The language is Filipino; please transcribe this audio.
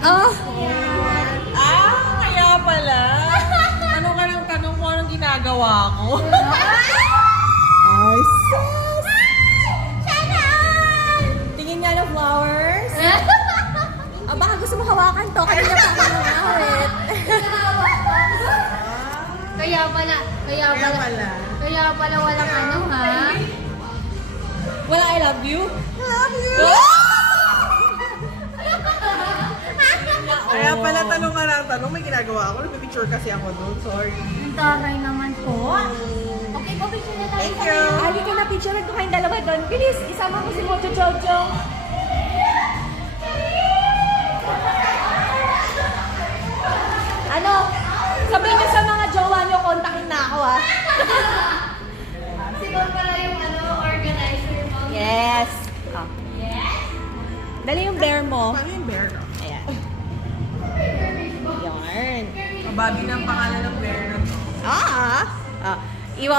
Oh. Kaya pala. Tanong ka ng tanong mo anong ginagawa ko. Ay, sus! Tingin nga ng flowers. Baka gusto mo hawakan to. Kanina pa ako nangawit. Kaya pala walang ano, ha? Wala I love you? Love you! Kaya pala tanong ka ng tanong, may ginagawa ako. Nagpipicture kasi ako doon. Sorry. Ang taray naman po. Okay, go picture na tayo. Thank you. Ali ka na picture ko kayong dalawa doon. Bilis, isama mo si Mojo Jojo. Ano? Sabihin niyo sa mga jowa niyo, kontakin na ako ah. Si Bon pala yung organizer mo. Yes. Oh. Dali yung bear mo. Paano yung bear? Ayan. Yarn. Bobby ng pangalan ng bear na to. Ah! Iwa